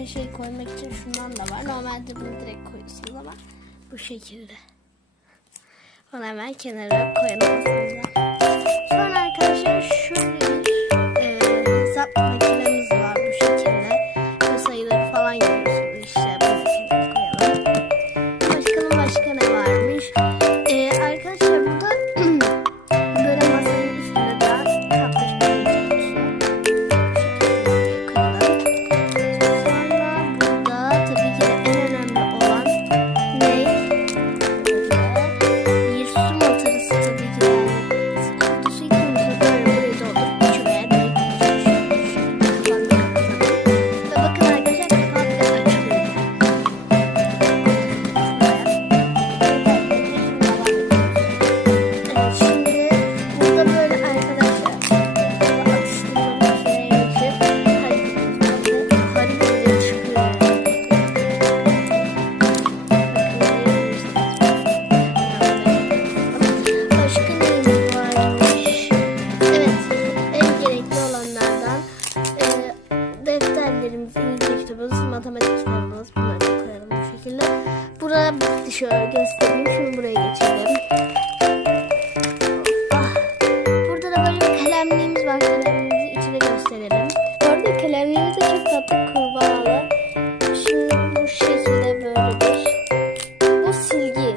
için şey koymak için şundan da var. Normalde bunu direkt koyuyorsunuz ama bu şekilde. Onu hemen kenara koyalım matematik kitabımız. Bunları da koyalım bu şekilde. Buraya bitti şöyle göstereyim. Şimdi buraya geçelim. Ah. Burada da böyle bir kalemliğimiz var. Kalemliğimizi içine gösterelim. Bu arada kalemliğimiz de çok tatlı kurbağalı. Şimdi bu şekilde böyle bir. Bu silgi